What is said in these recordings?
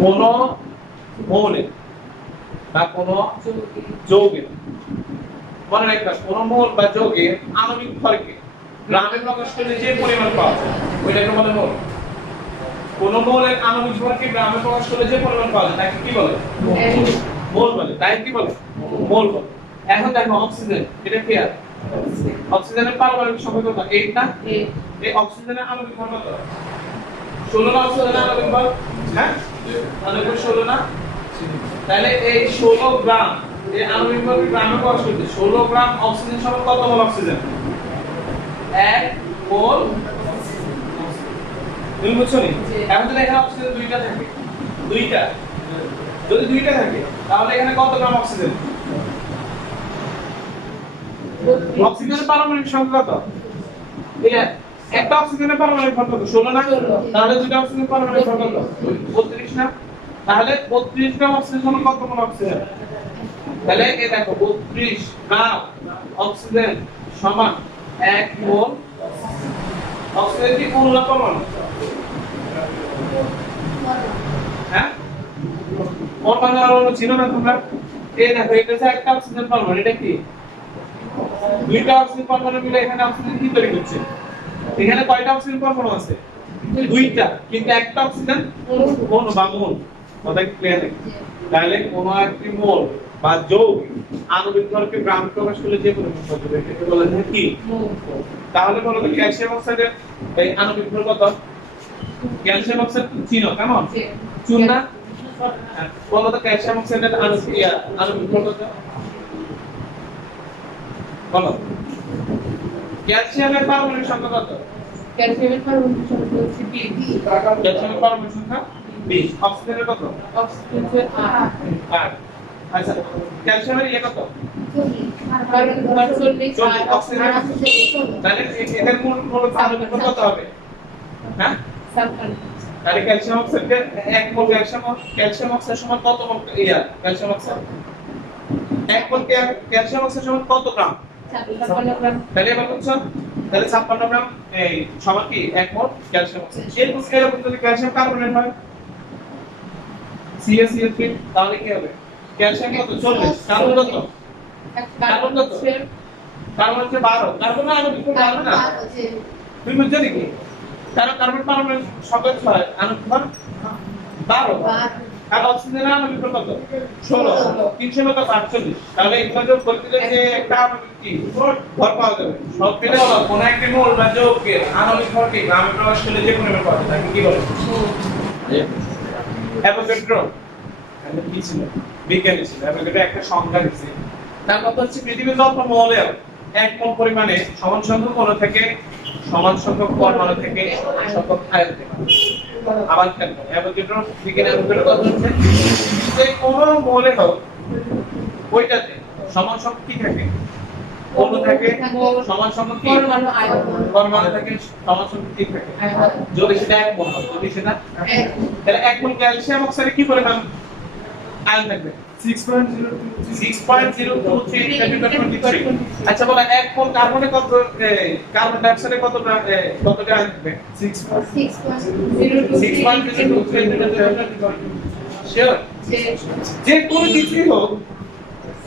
কোন মৌলের বা কোন যৌগের, মনে রাখবা কোন মৌল বা যৌগের আণবিক ভরকে গ্রামে প্রকাশ করলে যে পরিমাণ পাওয়া যায় ওইটাকে বলে মোল। কোন মৌলের আণবিক ভরকে গ্রামে প্রকাশ করলে যে পরিমাণ পাওয়া যায় তাকে কি বলে? মোল বলে। তাই কি বলে? মোল বলে। এখন দেখো অক্সিজেন, এটা কি আর অক্সিজেনের পারমাণবিক সংখ্যা কত? 8 না? এই অক্সিজেনের আণবিক ভর কত? 16 না? অক্সিজেনের আণবিক ভর, হ্যাঁ আণবিক ভর 16 না? তাহলে এই 16 গ্রাম এই আণবিক ভর গ্রামে প্রকাশ করতে 16 গ্রাম অক্সিজেন সমান কত মোল অক্সিজেন? 1 মোল। তুমি বুঝছো নি? এখন যদি এখানে অক্সিজেন দুইটা থাকে, দুইটা যদি দুইটা থাকে তাহলে এখানে কত গ্রাম অক্সিজেন? অক্সিজেনের পারমাণবিক সংখ্যা কত? এই একটা অক্সিজেনের পারমাণবিক ভর কত? 16 না? তাহলে দুইটা অক্সিজেনের পারমাণবিক ভর কত? 32 না? তাহলে 32 গ্রাম অক্সিজেন সমান কত মোল অক্সিজেন? তাহলে এই দেখো 32 গ্রাম অক্সিজেন সমান 1 মোল। অক্সিজেন কি পূর্ণ না পরমাণু? হ্যাঁ পরমাণু আর অণু ছিল না তোমরা? এই দেখো এটা হচ্ছে একটা অক্সিজেন পরমাণু, এটা কি দুইটা অক্সিজেন পরমাণু মিলে এখানে অক্সিজেন কি তৈরি করছে? এখানে কয়টা অক্সিজেন পরমাণু আছে? দুইটা, কিন্তু একটা অক্সিজেন অণু বা মোল। কথা কি ক্লিয়ার নাকি? তাহলে কোন একটি মোল বা যৌগ আণবিক ভরকে গ্রাম প্রকাশ করলে যে পরিমাণ পাওয়া যাবে এটাকে বলা হয় কি? তাহলে বলো তো ক্যালসিয়াম অক্সাইডের এই আণবিক ভর কত? ক্যালসিয়াম অক্সাইড চিনো কেমন? চুন না? বলো তো ক্যালসিয়াম অক্সাইডের আণবিক ভর কত? বলো ক্যালসিয়ামের পারমাণবিক সংখ্যা কত? ক্যালসিয়ামের পারমাণবিক সংখ্যা হচ্ছে 20। ক্যালসিয়ামের পারমাণবিক সংখ্যা 20। অক্সিজেনের কত? অক্সিজেনের 8। আচ্ছা ক্যালসিয়ামের কত? 40। অক্সিজেনের কত? তাহলে এদের মোল আণবিক ভর কত হবে? হ্যাঁ তাহলে ক্যালসিয়াম অক্সাইডের 1 মোল ক্যালসিয়াম অক্সাইড সমান কত মোল ক্যালসিয়াম অক্সাইড? 1 মোল ক্যালসিয়াম অক্সাইড সমান কত গ্রাম? 56 গ্রাম। তাহলে এবার বুঝছো? তাহলে 56 গ্রাম এই সমান কি 1 মোল ক্যালসিয়াম অক্সাইড। এরকম যদি ক্যালসিয়াম কার্বনেট হয় CaCl3 তাহলে কি হবে? ক্যালসিয়াম কত? 40। কার্বন কত? কার্বন কত? কার্বন হচ্ছে 12। কার্বন না আণবিক ভর 12 না? তুমি বুঝছো নাকি? কারণ কার্বন পারমাণবিক সংখ্যা 6 আণবিক ভর 12। আর অক্সিজেনের আণবিক ভর কত? 16। 300 কত? 48। তাহলে এগুলো যোগ করতে গেলে যে একটা আণবিক কি ভর পাওয়া যাবে। সব মিলে হলো কোন একটি মোল বা যৌগের আণবিক ভরকে গ্রামে প্রকাশ করলে যে পরিমাণ পাওয়া যায় তাকে কি বলে? অ্যাভোগাড্রো কি ছিল? বিজ্ঞানী ছিল। অ্যাভোগাড্রো একটা সংখ্যা দিয়েছে। তার কথা হচ্ছে পৃথিবীর যত মৌলের 1 মোল পরিমাণে সমান সংখ্যক অণু থেকে সমান সংখ্যক পরমাণু থেকে সমান সংখ্যক আয়ন থেকে। আবার খেয়াল করো অ্যাভোগাড্রো বিজ্ঞানী অ্যাভোগাড্রো কথা হচ্ছে যে কোন মৌলে হোক ওইটাতে সমান সংখ্যক কি থাকে? অণু থাকে, সমান সংখ্যক কি পরমাণু থাকে, সমান সংখ্যক কি থাকে? যদি সেটা 1 মোল হয়, যদি সেটা তাহলে 1 মোল ক্যালসিয়াম অক্সাইডে কি পরিমাণ আয়ন থাকবে? 6.023 আচ্ছা বলো 1 মোল কার্বনে কত কার্বন ডাই অক্সাইডে কত আয়ন থাকবে? 6.023 শিওর? যে কোনো কিছুই হোক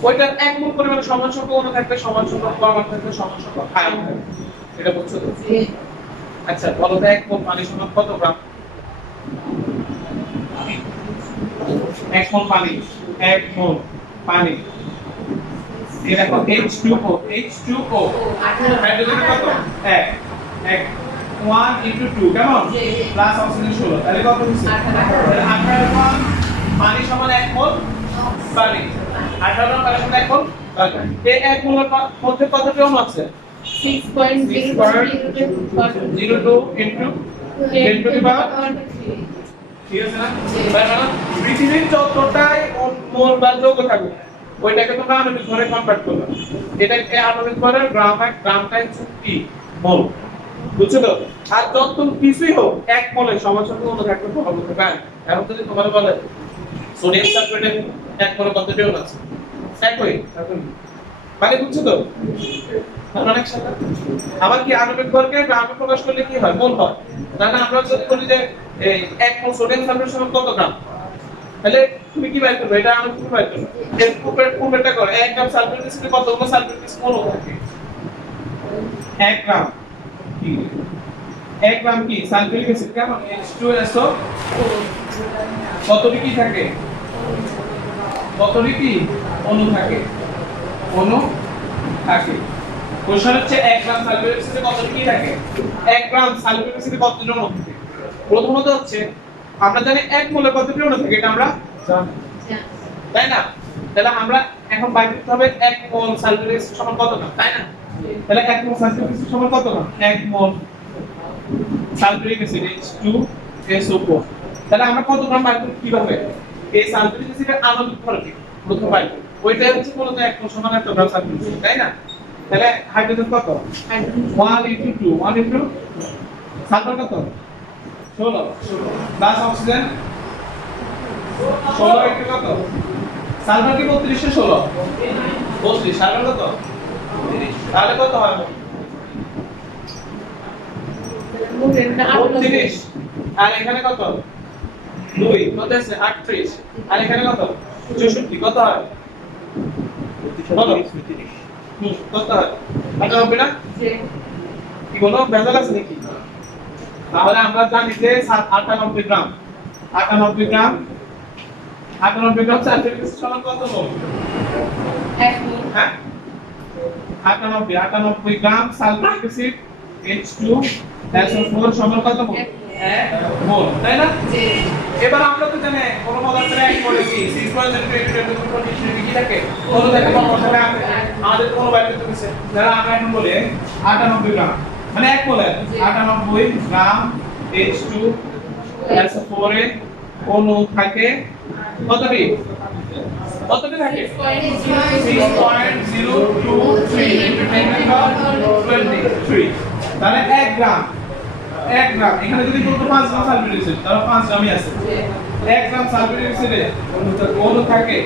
ওইটার 1 মোল পরিমাণে সমান সংখ্যক অণু থাকবে, সমান সংখ্যক পরমাণু থাকবে, সমান সংখ্যক আয়ন থাকবে। এটা বুঝছো তো? আচ্ছা বলো তো 1 মোল পানি সমান কত গ্রাম? 1 মোল পানি, 1 মোল পানি এই দেখো H2O হাইড্রোজেন কত? 1 1 into 2 কেমন? প্লাস অক্সিজেন 16 তাহলে কত হচ্ছে? 18 গ্রাম পানি সমান 1 মোল পানি। 18 গ্রাম পানি সমান 1 মোল পানি। এই 1 মোলের মধ্যে কতটি অণু আছে? 6.02 into 10 to the power ঠিক আছে না? মানে পৃথিবীর যতটাই মোল বা যৌগ থাকবে ওইটাকে তোমরা আণবিক ভরে কনভার্ট করবে। এটাকে আণবিক ভরের গ্রামটাই কি মোল। বুঝছো তো? আর যত কিছুই হোক 1 মোলে সমান সংখ্যক অণু থাকবে বলা বলতে পারে। এখন যদি তোমার বলে সোডিয়াম সালফেটের 1 মোলে কতটি অণু আছে? একই। মানে বুঝছো তো? অনেক সাথে আবার কি আণবিক ভরকে গ্রামে প্রকাশ করলে কি হয়? মোল হয়। তাহলে আমরা যদি বলি যে এই 1 মোল সোডিয়াম সালফেট সমান কত গ্রাম? তাহলে তুমি কি বের করবে? এটা আমি কি বের করব? এর পূর্বেরটা করো। 1 গ্রাম সালফিউরিক অ্যাসিডে কতগুলো সালফিউরিক অ্যাসিড মৌল থাকে? 1 গ্রাম কি? 1 গ্রাম কি সালফিউরিক অ্যাসিড কেমন H2SO কতটি কি থাকে? কতটি কি অণু থাকে? অণু থাকে। কোশ্চেন হচ্ছে 1 গ্রাম সালফিউরিক অ্যাসিডে কতটি কি থাকে? 1 গ্রাম সালফিউরিক অ্যাসিডে কতটি অণু থাকে? প্রথমত হচ্ছে আমরা জানি 1 মোলে কতটি অণু থাকে এটা আমরা জানি, তাই না? তাহলে আমরা এখন বাইর করতে হবে 1 মোল সালফিউরিক অ্যাসিড সমান কত গ্রাম, তাই না? তাহলে 1 মোল সালফিউরিক অ্যাসিড সমান কত গ্রাম? 1 মোল সালফিউরিক অ্যাসিড H2SO4। তাহলে আমরা কত গ্রাম বাইর করব কিভাবে? এই সালফিউরিক অ্যাসিডের আণবিক ভর কি প্রথম বাইর করব। ওইটা হচ্ছে মূলত 1 মোল সমান এত গ্রাম সালফিউরিক অ্যাসিড, তাই না? তাহলে হাইড্রোজেন কত? 1 into 2 1 into সালফার কত? 16 প্লাস অক্সিজেন 16 into কত? সালফার কি 32 এ 16 32 সালফার কত? 30 তাহলে কত হয়? 32 আর এখানে কত? 2 কত আছে? 38 আর এখানে কত? 64 কত হয়? বলো কত হয়? এটা হবে না? কি কোনো ভেজাল আছে নাকি? তাহলে আমরা জানি যে 98 গ্রাম 98 গ্রাম সালফিউরিক অ্যাসিড সমান কত মোল? 1 মোল। হ্যাঁ 98 গ্রাম সালফিউরিক অ্যাসিড H2SO4 সমান কত মোল? 1 মোল, তাই না? এবার আমরা তো জানি কোন পদার্থের 1 মোলে কি 6.02 কি থাকে? কোন থাকে বসালে আমাদের কোন বাইরে করতে দিছে। যারা আমরা এখন বলি 98 গ্রাম মানে 1 মোলে 98 গ্রাম H2SO4 এ অণু থাকে কতটি? কতটি থাকে? 6.023 into 10⁻23 তাহলে 1 গ্রাম এখানে যদি কত 5 গ্রাম সালফিউরিক অ্যাসিড তাহলে 5 গ্রামই আছে। 1 গ্রাম সালফিউরিক অ্যাসিডে অণু থাকে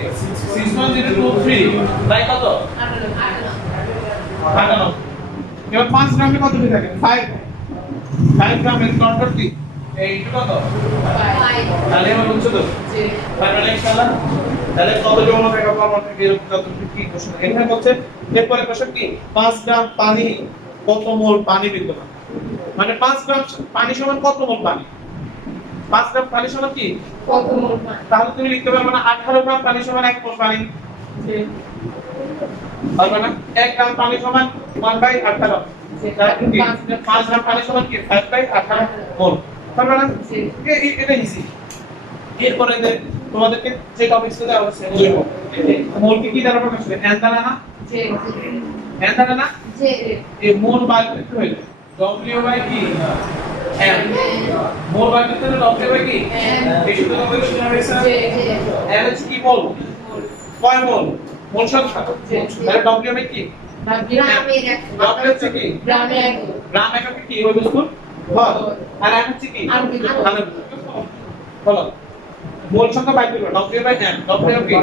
6.023 তাই কত? 98 এবার 5 গ্রামে কতটি থাকে? 5 গ্রামের কন্ট্রোল কি এইটা কত? তাহলে আমরা বুঝছো তো তাহলে ইনশাআল্লাহ তাহলে কত জন টাকা পাবো থেকে কত কি কোশ্চেন এখানে হচ্ছে এরপরে কোশ্চেন কি 5 গ্রাম পানি কত মোল পানি বিদ্যমান মানে 5 গ্রাম পানি সমান কত মোল পানি 5 গ্রাম পানি সমান কি কত মোল পানি? তাহলে তুমি লিখতে পারবে না 18 গ্রাম পানি সমান 1 মোল পানি পারবে না 1 গ্রাম পানি সমান 1/18 5 গ্রাম পানি সমান কি 5/18 মোল পারবে না এটা ইজি এরপরে তোমাদেরকে যে টপিকস দেওয়া হচ্ছে মোলকে কি দ্বারা প্রকাশ করে এন দ্বারা না এন দ্বারা না এই মোল বাই করতে হইলে W বাই কি M মোল বাই করতে হলে W বাই কি এই সূত্রটা বলে শোনা হয়েছে M হচ্ছে কি মোল কয় মোল মোল সংখ্যা তাহলে W বাই কি W হচ্ছে কি গ্রাম একক কি ওই বস্তু ভর আর M হচ্ছে কি বলো মোল সংখ্যা বাই করবে W বাই M W কি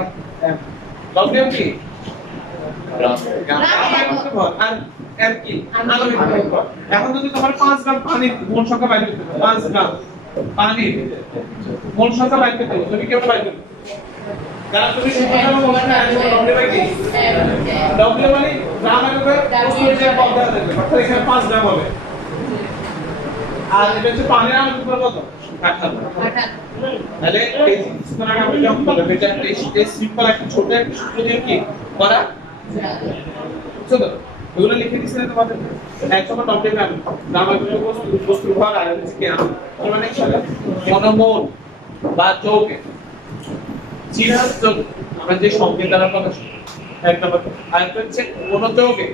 W কি আর M কি আণবিক ভর এখন যদি তোমার 5 গ্রাম পানির মোল সংখ্যা বাই করতে হবে 5 গ্রাম পানির মোল সংখ্যা বাই করতে হবে তুমি কেমন বাই করবে কারণ তুমি সূত্রটা বলছো W বাই কি W মানে গ্রাম এককে বস্তুর যে পদ দেওয়া থাকবে অর্থাৎ এখানে 5 গ্রাম হবে আর এটা হচ্ছে পানির আণবিক ভর কত 18 তাহলে এই সূত্রটা আমরা যখন বলবো এটা এই সিম্পল একটা ছোট একটা সূত্র দিয়ে কি করা চলো এগুলো লিখে দিছি না তোমাদের একদম টপিক আমি নামাগুলো বস্তু ভর আর হচ্ছে কি মানে মনোমোল বা যৌগে চিরাজ যৌগ আমরা যে সংকেত দ্বারা প্রকাশ এক নম্বর আর হচ্ছে কোন যৌগে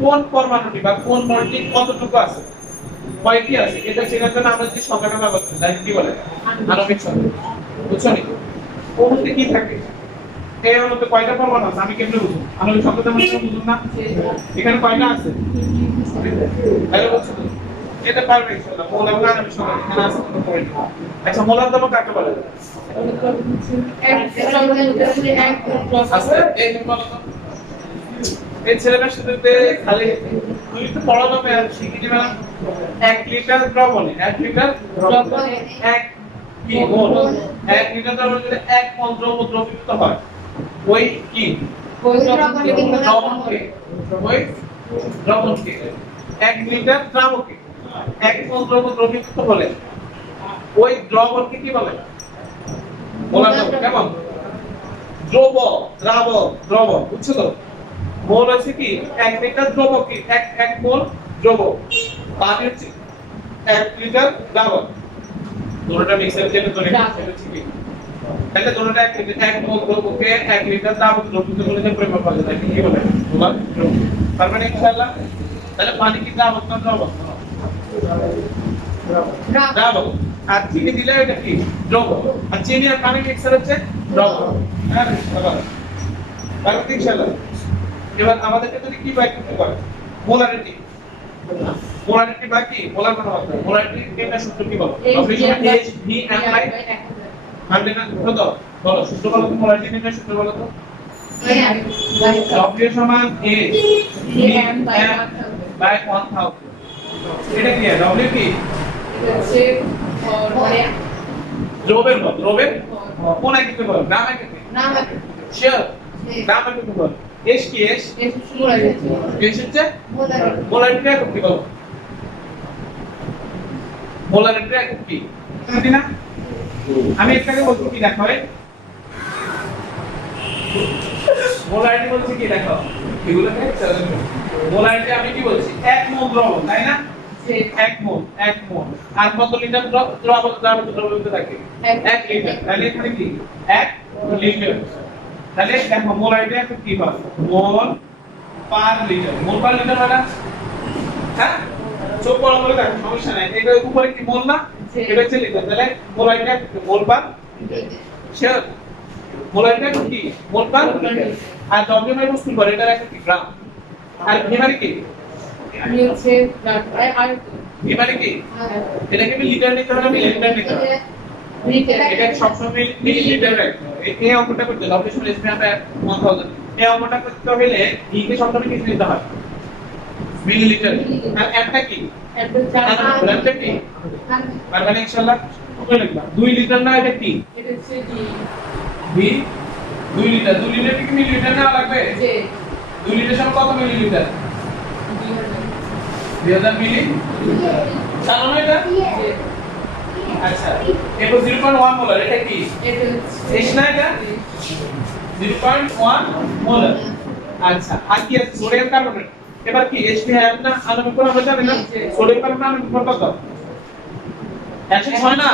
কোন পরমাণুটি বা কোন মৌলটি কতটুকু আছে কয়টি আছে এটা চেনার জন্য আমরা যে সংখ্যাটা ব্যবহার করি তাই কি বলে আণবিক সংখ্যা বুঝছো নি কোনতে কি থাকে এই অনুতে কয়টা পরমাণু আছে আমি কেমনে বুঝবো আণবিক সংখ্যাটা মানে বুঝুন না এখানে কয়টা আছে তাহলে বুঝছো তো এটা পারবে ইনশাআল্লাহ মোল এবং আণবিক সংখ্যা এখানে আছে তো পয়েন্ট আচ্ছা মোলার দাম কাকে বলে আচ্ছা এই বলো তো এই ছেলেটার সাথে খালি তুই তো পড়ানো আর শিখে দিবে না 1 লিটার দ্রবণে 1 লিটার দ্রবণে 1 কি মোল 1 লিটার দ্রবণে যদি 1 মোল দ্রবীভূত হয় ওই কি ওই দ্রবণকে দ্রবণকে ওই দ্রবণকে 1 লিটার দ্রাবকে 1 মোল দ্রবীভূত হলে ওই দ্রবণকে কি বলে মোলার দ্রবণ কেমন দ্রবক বুঝছো তো মোল আছে কি 1 লিটার দ্রবক কি 1 মোল দ্রবক পানি হচ্ছে 1 লিটার দ্রাবক দুটোটা মিক্সার যেটা তৈরি করছে সেটা ঠিক তাহলে দুটোটা 1 লিটার 1 মোল দ্রবকে 1 লিটার দ্রাবক দ্রবীভূত করলে যে পরিমাণ পাওয়া যায় কি বলে মোলার দ্রবণ তার মানে ইনশাআল্লাহ তাহলে পানি কি দ্রাবক না দ্রবক দ্রাবক আর চিনি দিলে এটা কি দ্রবক আর চিনি আর পানি মিক্সার হচ্ছে দ্রবক হ্যাঁ তাহলে ইনশাআল্লাহ এবার আমাদেরকে যদি কি বাই করতে পারে মোলারিটি বা কি মোলার ঘনমাত্রা মোলারিটি এটা সূত্র কি বলো HVM বাই 100 কত বলো সূত্র বলো তো মোলারিটি এটা সূত্র বলো তো W সমান HVM বাই 1000 এটা কি W কি দ্রবের কোন এককে বলো নাম এককে শিওর নাম এককে বলো H কি H হচ্ছে মোলারিটি একক কি বলো মোলারিটি একক কি বুঝলি না আমি একটাকে বলছি কি দেখো মোলারিটি বলছি কি দেখো এগুলোকে মোলারিটি আমি কি বলছি 1 মোল দ্রবণ তাই না 1 মোল আর কত লিটার দ্রবণ দ্রবীভূত থাকে 1 লিটার তাহলে এখানে কি 1 লিটার তাহলে দেখো মোলারিটি একক কি হবে মোল পার লিটার মানে হ্যাঁ চোখ বড় করে দেখো সমস্যা নাই এটা উপরে কি মোল না এটা হচ্ছে লিটার তাহলে মোলারিটি মোল পার শিওর মোলারিটি কি মোল পার আর ডব্লিউ মানে বস্তু করে এটা একটা কি গ্রাম আর ভি মানে কি ভি মানে কি এটাকে আমি লিটার নিতে হবে আমি লিটার নিতে হবে এটা সবসময় মিলিলিটার রাখতে হবে এই অঙ্কটা করতে হবে ডব্লিউ সমান এসপি আমরা 1000 এই অঙ্কটা করতে হলে ভি কে সবসময় কিছু নিতে হয় মিলিলিটার আর একটা কি একটা কি মানে ইনশাআল্লাহ কত লিখবা 2 লিটার না এটা কি এটা হচ্ছে ভি 2 লিটার কি মিলিলিটার না লাগবে জি 2 লিটার সমান কত মিলিলিটার 2000 মিলি জানো না এটা আচ্ছা এরপর 0.1 মোলার এটা কি এটা H না এটা 0.1 মোলার আচ্ছা আর কি আছে সোডিয়াম কার্বনেট এবার কি HBr না আণবিক ভর আমরা জানি না সোডিয়াম কার্বনেট আণবিক ভর কত 106 না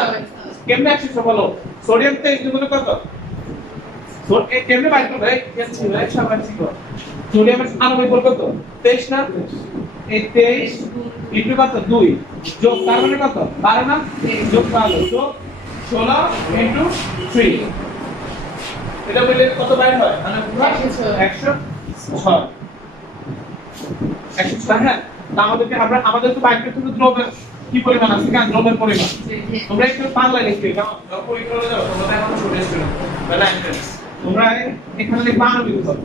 কেমনে 106 বলো সোডিয়াম তে এগুলো কত কেমনে বাইর করবে এই ছিল সবাই ছিল সোডিয়ামের আণবিক ভর কত 23 না এই 23 ইনটু কত 2 যোগ কার্বনের কত 12 না যোগ 12 যোগ 16 ইনটু 3 এটা বললে কত বাইর হয় আণবিক ভর 106 হ্যাঁ আমাদেরকে আমাদের তো বাইক করতে দ্রব্যের কি পরিমাণ আছে কেন দ্রব্যের পরিমাণ তোমরা একটু বাংলায় লিখতে কারণ পরীক্ষা হলে যাও তোমরা এখন ছোট স্টুডেন্ট বা লাইন তোমরা এখানে লিখবা আণবিক ভর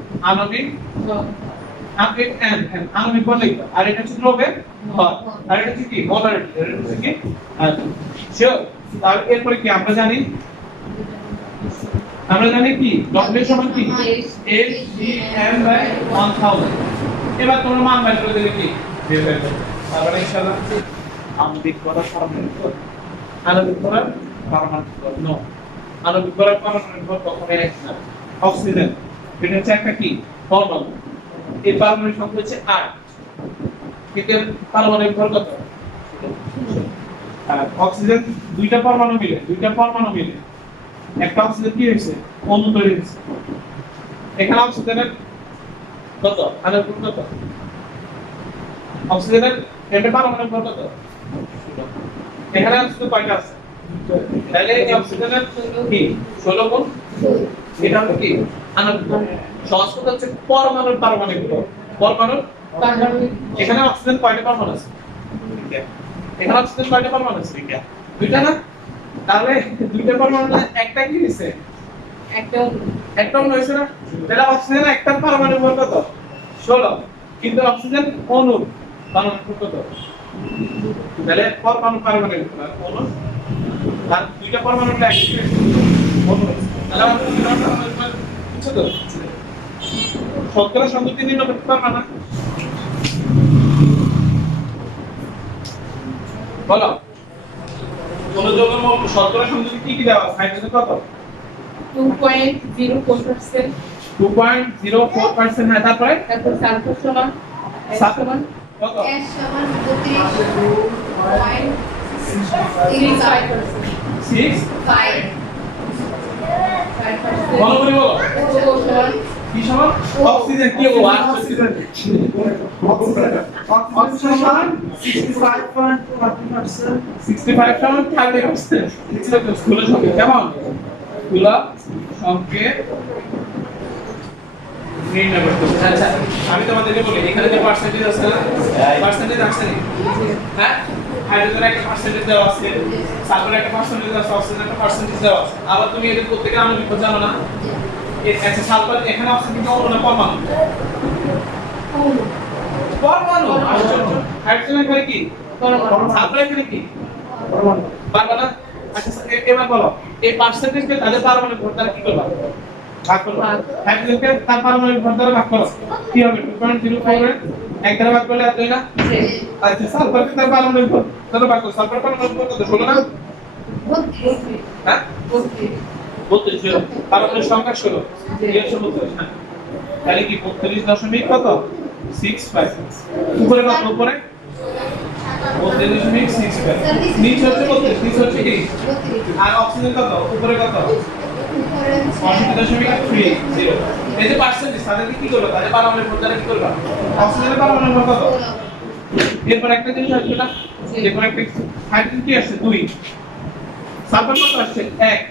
আণবিক ভর লিখবা আর এটা হচ্ছে দ্রব্যের ভর আর এটা হচ্ছে কি মোলারিটি এটা হচ্ছে কি শিওর আর এরপরে কি আমরা জানি কি W সমান কি HVM বাই 1000 এবার তোমরা মান বের করে দিলে কি বের করে দেবে তারপরে ইনশাআল্লাহ আণবিক করার পারমাণবিক নো আণবিক করার পারমাণবিক ভর কখনোই এক না অক্সিজেন এটা হচ্ছে একটা কি পরমাণু এই পারমাণবিক সংখ্যা হচ্ছে 8 কিন্তু পারমাণবিক ভর কত আর অক্সিজেন দুইটা পরমাণু মিলে একটা অক্সিজেন কি হয়েছে অণু তৈরি হয়েছে এখানে অক্সিজেনের কত আণবিক ভর কত অক্সিজেনের এটা পারমাণবিক ভর কত এখানে অক্সিজেন কয়টা আছে তাহলে এই অক্সিজেনের কি 16 গুণ এটা হলো কি আণবিক ভর সহজ কথা হচ্ছে পরমাণুর পারমাণবিক ভর পরমাণুর এখানে অক্সিজেন কয়টা পরমাণু আছে এখানে অক্সিজেন কয়টা পরমাণু আছে দুইটা না তাহলে দুইটা পরমাণু একটা কি হইছে একটা অণু হইছে না তাহলে অক্সিজেন একটা পারমাণবিক ভর কত 16 কিন্তু অক্সিজেন অণুর পারমাণবিক ভর কত তাহলে পরমাণু পারমাণবিক ভর অণু তার দুইটা পরমাণু অ্যাক্টিভ বন্ধ হয়েছে তাহলে আমরা দুইটা পরমাণু বুঝছো তো শতকরা সংযুক্তি নির্ণয় করতে পারবা না বলো কোন যৌগের মধ্যে শতকরা সংযুক্তি কি কি দেওয়া আছে হাইড্রোজেন কত 2.04%, 2.04% হ্যাঁ তারপরে তারপর সালফার সমান সালফার কত এর সমান 32.65% 6 বলো বলি বলো ও সমান কি সমান অক্সিজেন কি ও অক্সিজেন অক্সিজেন সমান 65 সমান 30% এটা তো স্থূল সংকেত কেমন স্থূল সংকেত নির্ণয় করতে হবে আচ্ছা আমি তোমাদেরকে বলি এখানে যে পার্সেন্টেজ আছে না পার্সেন্টেজ আছে না হ্যাঁ হাইড্রোজেন একটা পার্সেন্টেজ দেওয়া আছে সালফার একটা পার্সেন্টেজ আছে অক্সিজেন একটা পার্সেন্টেজ দেওয়া আছে আবার তুমি এদের প্রত্যেকটা আণবিক ভর জানো না আচ্ছা সালফার এখানে অক্সিজেন কি অণু না পরমাণু পরমাণু আশ্চর্য হাইড্রোজেন এখানে কি পরমাণু সালফার এখানে কি পরমাণু পারবা না আচ্ছা এবার বলো এই পার্সেন্টেজকে তাদের পারমাণবিক ভর দ্বারা কি করবা ভাগ করো হাইড্রোজেনকে তার পারমাণবিক ভর দ্বারা ভাগ করো কি হবে 2.04 এক দ্বারা ভাগ করলে আর হয় না আচ্ছা সালফারকে তার পারমাণবিক ভর দ্বারা ভাগ করো সালফার পারমাণবিক ভর কত 16 না হ্যাঁ 32 পারমাণবিক সংখ্যা 16 32 হ্যাঁ তাহলে কি 32 দশমিক কত 65 উপরে কত উপরে 32.65 নিচে হচ্ছে 32 নিচে হচ্ছে কি আর অক্সিজেন কত উপরে কত 80.30 এই যে পার্সেন্টেজ তাদেরকে কি করবে তাদের পারমাণবিক ভর দ্বারা কি করবে অক্সিজেনের পারমাণবিক ভর কত এরপর একটা জিনিস আসবে না যে কোন একটা হাইড্রোজেন কি আসছে 2 সালফার কত আসছে 1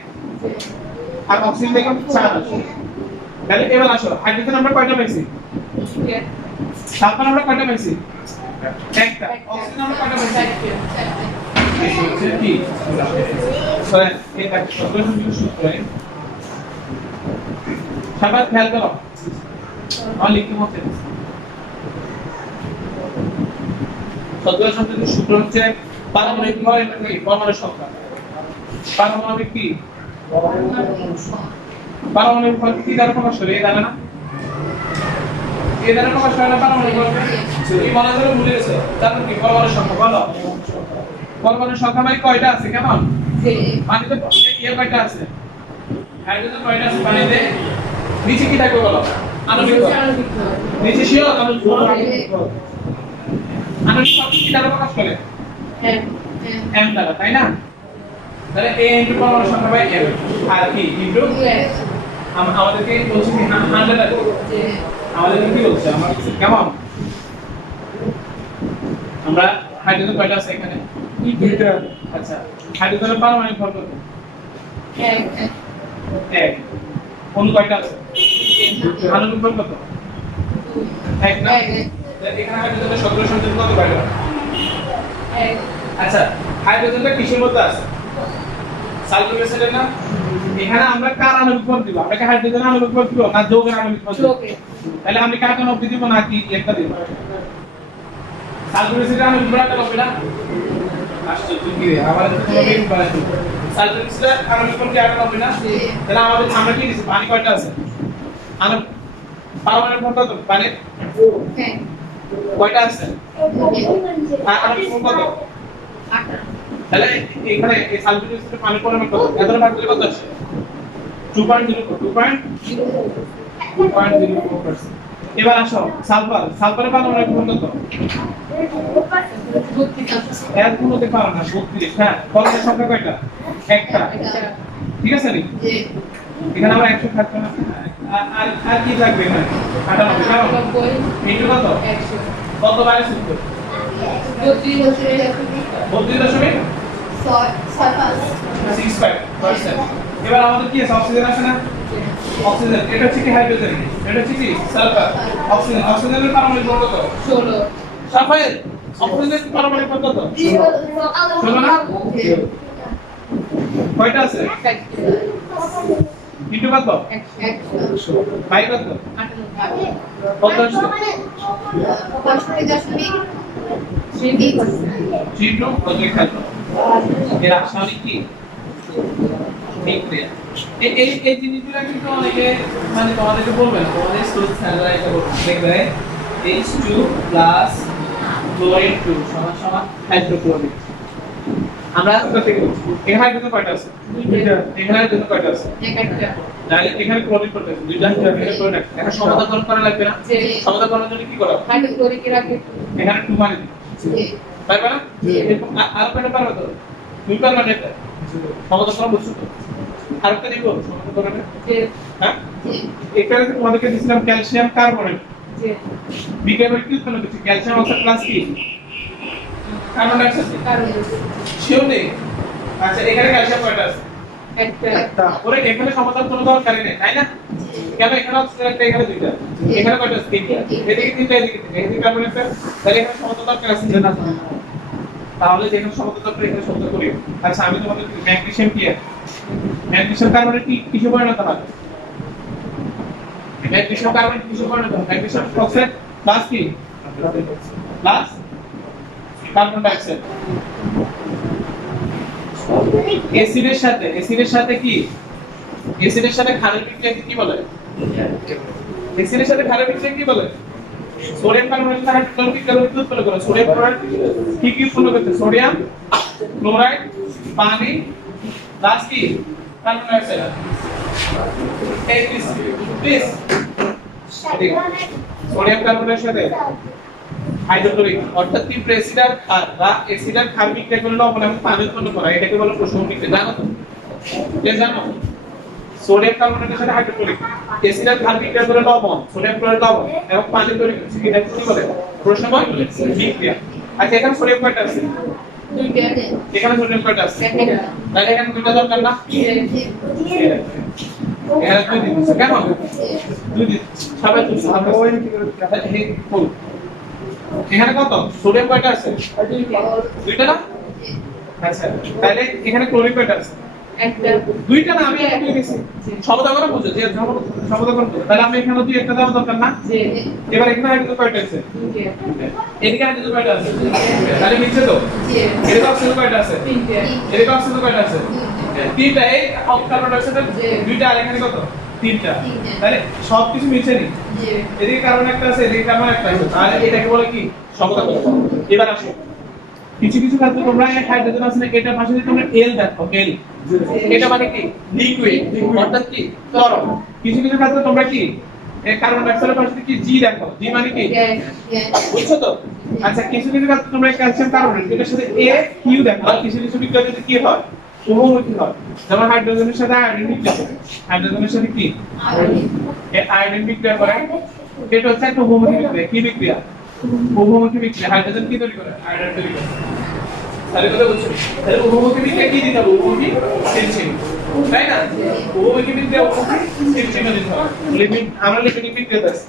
আর অক্সিজেন দেখো 4 আসছে তাহলে এবার আসো হাইড্রোজেন আমরা কয়টা পাইছি সালফার আমরা কয়টা পাইছি একটা অক্সিজেন আমরা কয়টা পাইছি এই হচ্ছে কি সরি এটা সূত্র সূত্রে সবাই খেয়াল করো আমি লিখতে হচ্ছে সূত্র সূত্র হচ্ছে পারমাণবিক ভর কি পরমাণু সংখ্যা পারমাণবিক কি পারমাণবিক ভর কি দ্বারা প্রকাশ করে এই দ্বারা না এই দ্বারা প্রকাশ করে না পারমাণবিক ভর কি মনে করে ভুলে গেছো তারপর কি পরমাণু সংখ্যা বলো পরমাণু সংখ্যা মানে কয়টা আছে কেমন পানিতে ইয়ে কয়টা আছে হাইড্রোজেন কয়টা আছে পানিতে নিচে কি থাকবে বলো আণবিক ভর নিচে শিওর আণবিক ভর আণবিক ভর কি দ্বারা প্রকাশ করে m দ্বারা তাই না তাহলে a ইনটু পরমাণু সংখ্যা বাই m আর কি ইনটু আমাদেরকে বলছি কি 100 আছে আমাদের কি বলছে আমরা কেমন আমরা হাইড্রোজেন কয়টা আছে এখানে দুইটা আচ্ছা হাইড্রোজেনের পারমাণবিক ভর কত 1 অণু কয়টা আছে আণবিক ভর কত 1 না এখানে হাইড্রোজেনের সক্রিয় সংযোগ কত কয়টা 1 আচ্ছা হাইড্রোজেনটা কিসের মধ্যে আছে সালফার অ্যাসিডের না এখানে আমরা কার আণবিক ভর দিব আমরা কি হাইড্রোজেন আণবিক ভর দিব না যৌগের আণবিক ভর দিব তাহলে আমি কাকে নব্বই দিব না কি একটা দিব সালফার অ্যাসিডের আণবিক ভর একটা নব্বই না আশ্চর্য কি রে আমাদের তো কোনো বেগ বাড়াই দিই সালফার অ্যাসিডের আণবিক ভর কি একটা নব্বই না তাহলে আমাদের আমরা কি দিছি পানি কয়টা আছে আণবিক পারমাণবিক ভর কত পানি কয়টা আছে আর আণবিক ভর কত 8 তাহলে এখানে এই সালফার অ্যাসিডের পানির পরিমাণ কত এত ভাগ দিলে কত আসে 2.04% এবার আসো সালফারের পারমাণবিক ভর কত এর গুণতে পারো না 32 হ্যাঁ পরমাণুর সংখ্যা কয়টা একটা ঠিক আছে নি এখানে আমরা 100 থাকবে না আর কি লাগবে এখানে 98 ইনটু কত 100 কত বাইরে সূত্র 32.65% এবার আমাদের কি আছে অক্সিজেন আছে না অক্সিজেন এটা হচ্ছে কি হাইড্রোজেন এটা হচ্ছে কি সালফার অক্সিজেনের পারমাণবিক ভর কত 16 সালফার অক্সিজেনের পারমাণবিক ভর কত 16 না কয়টা আছে ইনটু কত 100 বাই কত 58 কত কত খেয়াল এর রাসায়নিক কি বিক্রিয়া এই জিনিসগুলো কিন্তু অনেকে মানে তোমাদেরকে বলবে না, তোমাদের স্কুল স্যাররা এটা বলবে, দেখবে H2 প্লাস ক্লোরিন 2 সমান সমান হাইড্রোক্লোরিক। আমরা কোথা থেকে বলছি? এখানে হাইড্রোজেন কয়টা আছে? দুইটা। এখানে হাইড্রোজেন কয়টা আছে? একটা। তাহলে এখানে ক্লোরিন কয়টা আছে? দুইটা। এখানে ক্লোরিন একটা। এখন সমাধান করা লাগবে না? জি। সমাধান করার জন্য কি করা হবে? হাইড্রোক্লোরিকের আগে এখানে 2 মানে দিই। জি। পারবে না? জি। এরকম আর কয়টা পারবে তো? 2 পারবে না এটা। সমাধান করা বুঝছো তো? আরেকটা দিব সমাধান করা না? জি। হ্যাঁ? জি। এখানে তোমাদেরকে দিয়েছিলাম ক্যালসিয়াম কার্বনেট। জি। বিকেবার কি উৎপন্ন করছে? ক্যালসিয়াম অক্সাইড প্লাস কি? Carbon die oxide. কারণ শিওর নেই? আচ্ছা এখানে ক্যালসিয়াম কয়টা আছে? একটা। ওরে এখানে সমাধান কোনো দরকারই নেই, তাই না? কেন এখানে অক্সিজেন একটা, এখানে দুইটা। এখানে কয়টা আছে? তিনটা। এদিকে তিনটা, এদিকে তিনটা। এদিকে কার্বন একটা, তাহলে এখানে সমাধান দরকার আছে না? তাহলে যেখানে সমাধান দরকার এখানে সমাধান করি। আচ্ছা আমি তোমাদের ম্যাগনেসিয়াম কি আছে? ম্যাগনেসিয়াম কার্বনেট কি কিসে পরিণত হয়? ম্যাগনেসিয়াম কার্বনেট কিসে পরিণত হয়? ম্যাগনেসিয়াম অক্সাইড প্লাস কি? Plus carbon die oxide. অ্যাসিডের সাথে কি? অ্যাসিডের সাথে ক্ষারের বিক্রিয়াকে কি বলে? অ্যাসিডের সাথে ক্ষারের বিক্রিয়া কি বলে? সোডিয়াম কার্বনেট সাথে হাইড্রোজেন বিক্রিয়া উৎপন্ন করে। সোডিয়াম ক্লোরাইড কি উৎপন্ন করতে? সোডিয়াম ক্লোরাইড পানি প্লাস কি? Carbon die oxide. এই দিস সোডিয়াম কার্বনেটের সাথে হাইড্রোক্লোরিক অর্থাৎ কি অ্যাসিড আর ক্ষার বা অ্যাসিড আর ক্ষার বিক্রিয়া করে লবণ এবং পানি উৎপন্ন করা, এটাকে বলে প্রশমন বিক্রিয়া। জানো তো? কে জানো? সোডিয়াম কার্বনেটের সাথে হাইড্রোক্লোরিক অ্যাসিড আর ক্ষার বিক্রিয়া করে লবণ, সোডিয়াম ক্লোরাইড লবণ এবং পানি তৈরি করছে, এটা কি বলে? প্রশমন বিক্রিয়া। আচ্ছা এখানে সোডিয়াম কয়টা আছে? দুইটা। এখানে সোডিয়াম কয়টা আছে? একটা। তাহলে এখানে দুইটা দরকার না? জি। এখানে দুই দিন দিচ্ছে। কেন? দুই দিন। সবাই তো এখানে কত? সোডিয়াম কয়টা আছে? দুইটা না? আচ্ছা তাহলে এখানে ক্লোরিন কয়টা আছে? একটা। দুইটা না, আমি একটা লিখেছি। সমাধান করা বুঝো যে সমাধান করতে। তাহলে আমি এখানে দুই একটা দেওয়া দরকার না? জি। এবার এখানে হাইড্রোজেন কয়টা আছে? দুইটা। এদিকে হাইড্রোজেন কয়টা আছে? তাহলে মিলছে তো? জি। এদিকে অক্সিজেন কয়টা আছে? তিনটা। এদিকে অক্সিজেন কয়টা আছে? তিনটা। এই কার্বন ডাই অক্সাইডের দুইটা আর এখানে কত? তিনটা। তাহলে সবকিছু মিলছে নি? জি। এদিকে কার্বন একটা আছে, এদিকে কার্বন একটা আছে। তাহলে এটাকে বলে কি? সমতা করো। এবার আসো। কিছু কিছু ক্ষেত্রে তোমরা এই হাইড্রোজেন আছে না, এটা পাশে যদি তোমরা এল দেখো, এল এটা মানে কি? লিকুইড, অর্থাৎ কি? তরল। কিছু কিছু ক্ষেত্রে তোমরা কি এই কার্বন ডাই অক্সাইডের পাশে কি জি দেখো, জি মানে কি? বুঝছো তো? আচ্ছা কিছু কিছু ক্ষেত্রে তোমরা ক্যালসিয়াম কার্বনেট এটার সাথে এ কিউ দেখো, আর কিছু কিছু বিক্রিয়া যদি কি হয়? উভমুখী হয়। যেমন হাইড্রোজেনের সাথে আয়োডিন বিক্রিয়া করে। হাইড্রোজেনের সাথে কি? এই আয়োডিন বিক্রিয়া করে। এটা হচ্ছে একটা উভমুখী বিক্রিয়া। কি বিক্রিয়া? উভমুখী বিক্রিয়া। হাইড্রোজেন কি তৈরি করে? আয়োডিন তৈরি করে। তাহলে কথা বলছো? তাহলে উভমুখী বিক্রিয়া কি দিতে হবে? উভমুখী চিহ্ন। তাই না? উভমুখী বিক্রিয়া উভমুখী চিহ্ন দিতে হবে। লিমিট আমরা লিমিটিং বিক্রিয়া আছে।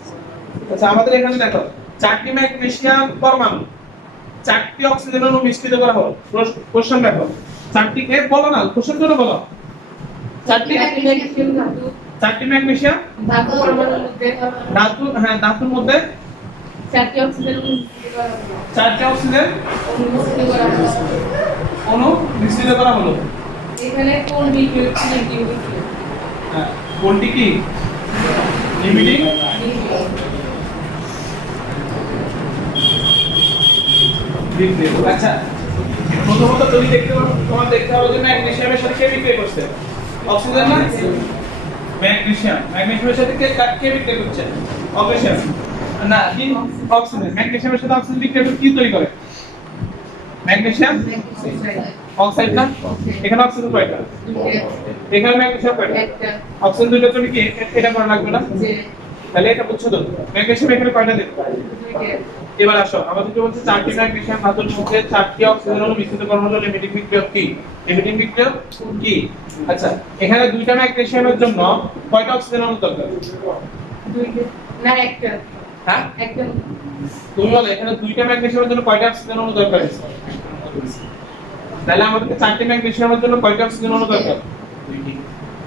আচ্ছা আমাদের এখানে দেখো 4টি ম্যাগনেসিয়াম পরমাণু 4টি অক্সিজেন অণু মিশ্রিত করা হলো। কোশ্চেন দেখো 4টি কে বলো না, কোশ্চেন করে বলো। 4টি ম্যাগনেসিয়াম ধাতু পরমাণুর মধ্যে ধাতু, হ্যাঁ ধাতুর মধ্যে 4টি অক্সিজেন মিশ্রিত করা হলো। 4টি অক্সিজেন মিশ্রিত করা হলো। অণু মিশ্রিত করা হলো। এখানে কোন বিক্রিয়া নেগেটিভ বিক্রিয়া? হ্যাঁ কোনটি কি? লিমিটিং বিক্রিয়া। আচ্ছা প্রথমত তুমি দেখতে পারো, তোমার দেখতে হবে যে ম্যাগনেসিয়ামের সাথে কে বিক্রিয়া করছে? অক্সিজেন না? ম্যাগনেসিয়ামের সাথে কে বিক্রিয়া করছে? অক্সিজেন না, কি? অক্সিজেন। ম্যাগনেসিয়ামের সাথে অক্সিজেন বিক্রিয়া করে কি তৈরি করে? ম্যাগনেসিয়াম অক্সাইড না? এখানে অক্সিজেন কয়টা? এখানে ম্যাগনেসিয়াম কয়টা? একটা। অক্সিজেন দুটো তুমি কি এটা করা লাগবে না? জি। তাহলে এটা বুঝছো তো? ম্যাগনেসিয়াম এখানে কয়টা দেবে? দুইটা। এবার আসো আমাদেরকে বলছে 4টি ম্যাগনেসিয়াম ধাতুর মধ্যে 4টি অক্সিজেন অণু মিশ্রিত করা হলো লিমিটিং বিক্রিয়ক কি? লিমিটিং বিক্রিয়ক কি? আচ্ছা এখানে দুইটা ম্যাগনেসিয়ামের জন্য কয়টা অক্সিজেন অণু দরকার? দুইটা। না একটা। হ্যাঁ একটা। তুমি বলো এখানে দুইটা ম্যাগনেসিয়ামের জন্য কয়টা অক্সিজেন অণু দরকার? তাহলে আমাদেরকে 4টি ম্যাগনেসিয়ামের জন্য কয়টা অক্সিজেন অণু দরকার?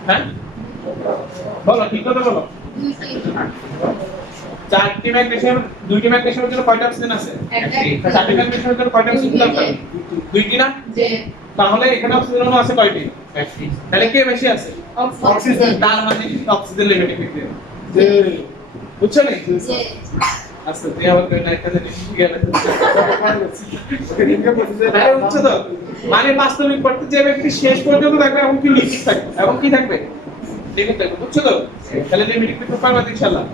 হ্যাঁ বলো ঠিক কথা বলো। 4টি ম্যাগনেসিয়াম, 2টি ম্যাগনেসিয়ামের জন্য কয়টা অক্সিজেন আছে? একটা। 4টি ম্যাগনেসিয়ামের জন্য কয়টা অক্সিজেন দরকার? 2টি না? জি। তাহলে এখানে অক্সিজেন অণু আছে কয়টি? তাহলে কে বেশি আছে? অক্সিজেন তার মানে অক্সিজেন লিমিটিং বিক্রিয়া। যে বুঝছো নি? যে আচ্ছা তুই আবার কই না একটা জিনিস শিখে গেলে। আরে বুঝছো তো? মানে বাস্তবিক পড়তে যে ব্যক্তি শেষ পর্যন্ত থাকবে এবং কি লিখিত থাকবে এবং কি থাকবে? লিখিত থাকবে, বুঝছো তো? তাহলে লিমিটিং বিক্রিয়া পারবে ইনশাআল্লাহ।